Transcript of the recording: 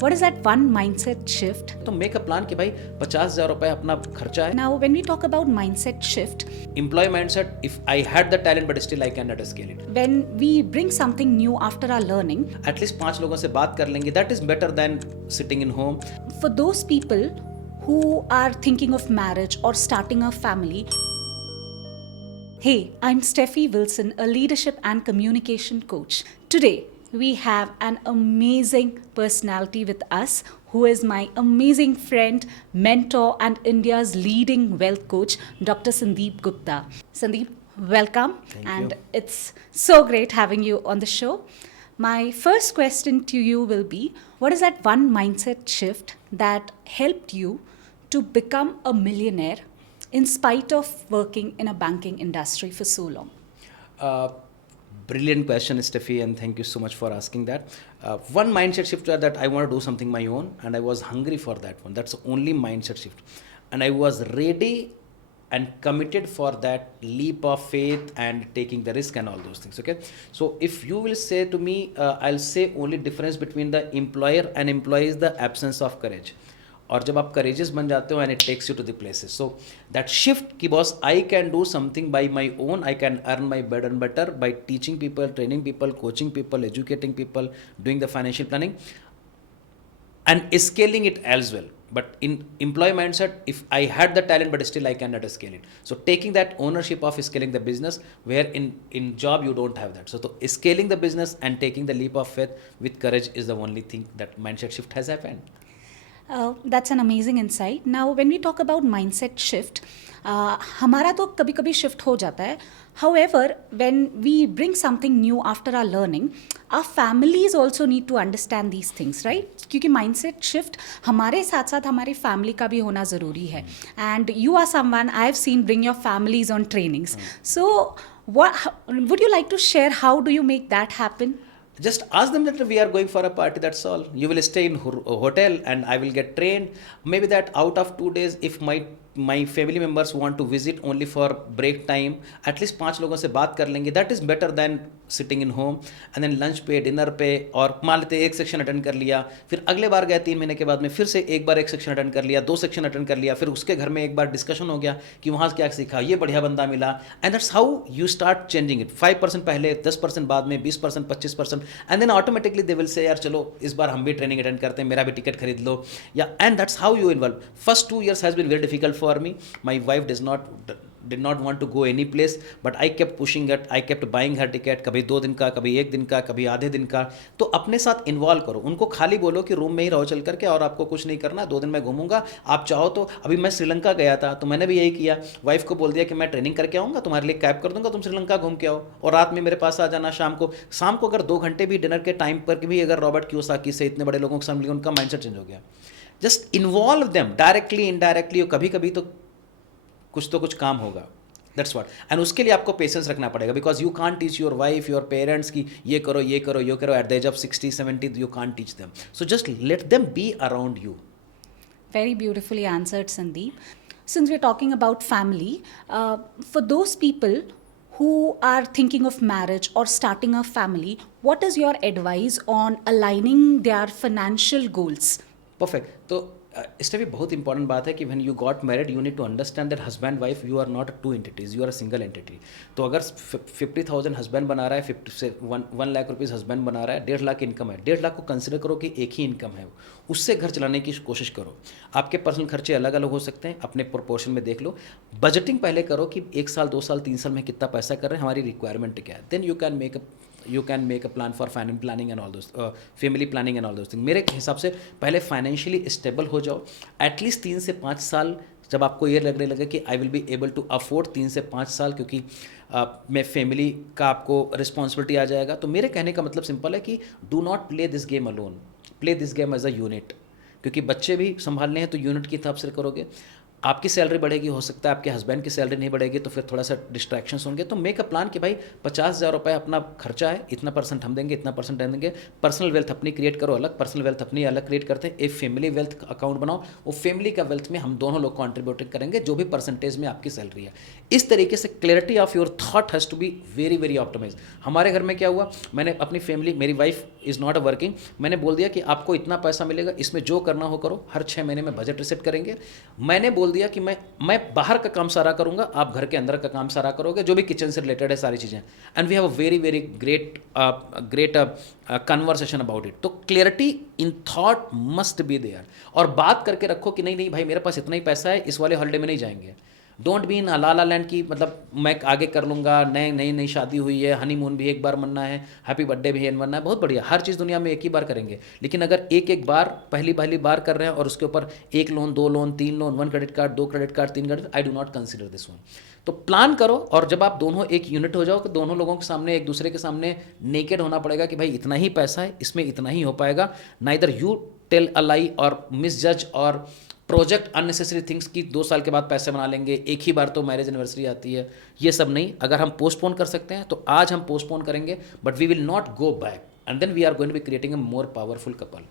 What is that one mindset shift? तो make a plan कि भाई 50,000 रुपए अपना खर्चा है. Now, when we talk about mindset shift, Employee mindset, if I had the talent but still I cannot scale it. when we bring something new after our learning, At least 5 लोगों से बात कर लेंगे. That is better than sitting in home. for those people who are thinking of marriage or starting a family, hey, I'm Steffi Wilson, a leadership and communication coach. Today, we have an amazing personality with us who is my amazing friend, mentor, and India's leading wealth coach, Dr. Sandeep Gupta. Sandeep, welcome. Thank you. It's so great having you on the show. My first question to you will be, what is that one mindset shift that helped you to become a millionaire in spite of working in a banking industry for so long? Brilliant question, Steffi, and thank you so much for asking that. One mindset shift was that I want to do something my own, and I was hungry for that one. That's the only mindset shift. And I was ready and committed for that leap of faith and taking the risk and all those things. Okay. So if you will say to me, I'll say only difference between the employer and employee is the absence of courage. और जब आप courageous बन जाते हो and it takes you to the places. So that shift कि boss I can do something by my own, I can earn my bread and butter by teaching people, training people, coaching people, educating people, doing the financial planning and scaling it as well. But in employee mindset, if I had the talent but still I cannot scale it. So taking that ownership of scaling the business, where in job you don't have that. So scaling the business and taking the leap of faith with courage is the only thing that mindset shift has happened. That's an amazing insight. Now, when we talk about mindset shift, हमारा तो कभी कभी shift हो जाता है. However, when we bring something new after our learning, our families also need to understand these things, right? क्योंकि mindset shift हमारे साथ साथ हमारे family का भी होना ज़रूरी है. And you are someone I have seen bring your families on trainings. So, would you like to share how do you make that happen? Just ask them that we are going for a party, that's all. You will stay in a hotel and I will get trained. Maybe that out of 2 days, if my family members want to visit only for break time, at least 5 लोगों से बात कर लेंगे. That is better than sitting in home and then lunch पे, dinner पे, और मान लेते एक सेक्शन अटेंड कर लिया, फिर अगले बार गए 3 महीने के बाद में फिर से एक बार एक सेक्शन अटेंड कर लिया, 2 सेक्शन अटेंड कर लिया, फिर उसके घर में एक बार डिस्कशन हो गया कि वहाँ क्या सीखा, ये बढ़िया बंदा मिला. And that's how you start changing it. 5% पहले, 10% बाद में, 20%, 25%, and then automatically they will say यार चलो इस बार हम भी ट्रेनिंग अटेंड करते हैं, मेरा भी टिकट खरीद लो. या and that's how you involve. First 2 years has been very difficult for me. My wife did not want to go any place, but I kept pushing it. I kept buying her ticket. कभी 2 दिन का, कभी 1 दिन का, कभी आधे दिन का. तो अपने साथ इन्वॉल्व करो. उनको खाली बोलो कि रूम में ही रहो चल करके और आपको कुछ नहीं करना, 2 दिन में घूमूंगा, आप चाहो तो. अभी मैं श्रीलंका गया था तो मैंने भी यही किया. वाइफ को बोल दिया कि मैं ट्रेनिंग करके आऊँगा, तुम्हारे लिए कैब कर दूंगा, तुम श्रीलंका घूम के आओ और रात में मेरे पास आ जाना. शाम को अगर 2 घंटे भी डिनर के टाइम पर भी अगर रॉबर्ट कियोसाकी से इतने बड़े लोगों के साथ मिले, उनका माइंडसेट चेंज हो गया. Just involve them directly indirectly. कभी कभी तो कुछ काम होगा. That's what. एंड उसके लिए आपको पेशेंस रखना पड़ेगा, because you can't teach your wife, your parents की ये करो ये करो ये करो at the age of 60-70. You can't teach them. So just let them be around you. Very beautifully answered, Sandeep. Since we're talking about family, for those people who are thinking of marriage or starting a family, what is your advice on aligning their financial goals? Perfect. तो इससे भी बहुत important बात है कि when you got married you need to understand that husband wife you are not 2 entities, you are a single entity. तो अगर 50,000 husband बना रहा है, 50 से 1 लाख रुपीज़ हस्बैंड बना रहा है, 1.5 लाख इनकम है, 1.5 लाख को कंसिडर करो कि एक ही इनकम है, उससे घर चलाने की कोशिश करो. आपके पर्सनल खर्चे अलग अलग हो सकते हैं, अपने प्रोपोर्शन में देख लो. बजटिंग पहले करो कि 1 साल 2 साल 3 साल में कितना पैसा कर रहे हैं, हमारी रिक्वायरमेंट क्या है. Then you can make a plan for financial planning and all those family planning and all those things. मेरे हिसाब से पहले फाइनेंशियली स्टेबल हो जाओ. एटलीस्ट 3 से 5 साल जब आपको ये लगने लगे कि I will be able to afford 3 से 5 साल, क्योंकि मैं फैमिली का आपको रिस्पॉन्सिबिलिटी आ जाएगा. तो मेरे कहने का मतलब सिंपल है कि do not play this game alone, play this game as a unit. क्योंकि बच्चे भी संभालने हैं तो यूनिट के हिसाब से करोगे. आपकी सैलरी बढ़ेगी, हो सकता है आपके हस्बैंड की सैलरी नहीं बढ़ेगी, तो फिर थोड़ा सा डिस्ट्रैक्शंस होंगे। तो मेक अ प्लान कि भाई 50,000 रुपये अपना खर्चा है, इतना परसेंट हम देंगे, इतना परसेंट देंगे। पर्सनल वेल्थ अपनी क्रिएट करो अलग, पर्सनल वेल्थ अपनी अलग क्रिएट करते हैं। एक फैमिली वेल्थ अकाउंट बनाओ, वो फैमिली का वेल्थ में हम दोनों लोग कॉन्ट्रीब्यूट करेंगे जो भी परसेंटेज में आपकी सैलरी है। इस तरीके से clarity of your thought has to be very very optimize. हमारे घर में क्या हुआ, मैंने अपनी फैमिली, मेरी wife is not a working, मैंने बोल दिया कि आपको इतना पैसा मिलेगा, इसमें जो करना हो करो, हर 6 महीने में बजट रिसेट करेंगे। मैंने बोल दिया कि मैं बाहर का काम सारा करूंगा, आप घर के अंदर का काम सारा करोगे, जो भी किचन से रिलेटेड है सारी चीज़ें। And we have a very very great conversation about it. तो clarity in thought must be there. और बात करके रखो कि नहीं नहीं भाई मेरे पास इतना ही पैसा है, इस वाले हॉलीडे में नहीं जाएंगे। Don't be in la la land की, मतलब मैं आगे कर लूँगा, नई नई नई शादी हुई है, हनीमून भी एक बार मनना है, हैप्पी बर्थडे भी मनना है, बहुत बढ़िया, हर चीज़ दुनिया में एक ही बार करेंगे। लेकिन अगर एक एक बार पहली बार कर रहे हैं और उसके ऊपर 1 loan 2 loan 3 loan, 1 credit card 2 credit card 3 credit, I do not consider this one. तो प्लान करो, और जब आप दोनों एक यूनिट हो जाओ तो दोनों लोगों के सामने, एक दूसरे के सामने नेकेड होना पड़ेगा कि भाई इतना ही पैसा है, इसमें इतना ही हो पाएगा। नाइदर यू टेल अ लाई और मिस जज और प्रोजेक्ट अननेसेसरी थिंग्स की 2 साल के बाद पैसे बना लेंगे, एक ही बार तो मैरिज एनिवर्सरी आती है, ये सब नहीं। अगर हम पोस्टपोन कर सकते हैं तो आज हम पोस्टपोन करेंगे, but we will not go back, and then we are going to be creating a more powerful couple.